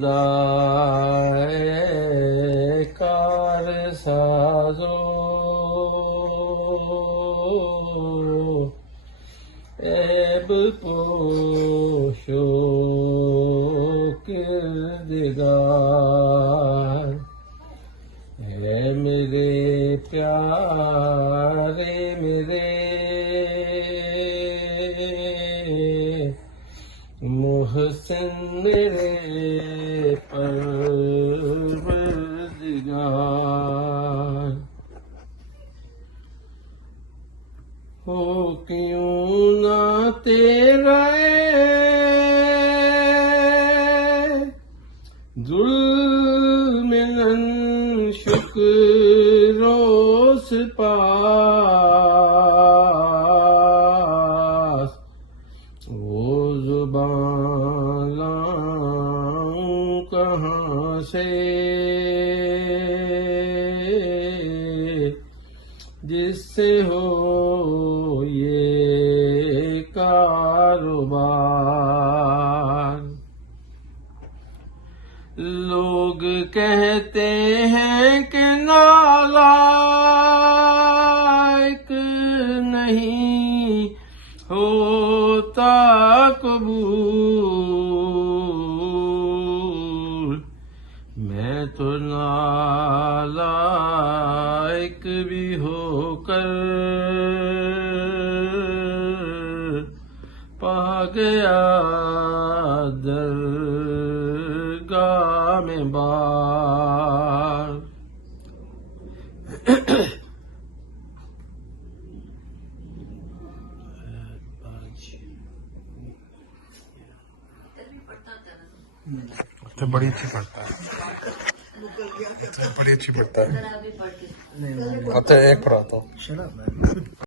خدا کار سازو عیب پوشو کردگار اے میرے پیارے میرے محسن میرے پروردگار ہو کیوں نہ تیرا ظلم شکر و سپاس وہ زبان لاؤں کہاں سے جس سے ہو یہ کاروبار لوگ کہتے ہیں کہ نالائق نہیں ہوتا قبول میں تو نالائق بھی ہو کر پا گیا درگاہ میں بار تو بڑی اچھی پڑھتا ہے بڑی اچھی پڑھتا ہے ایک پڑھاتا ہوں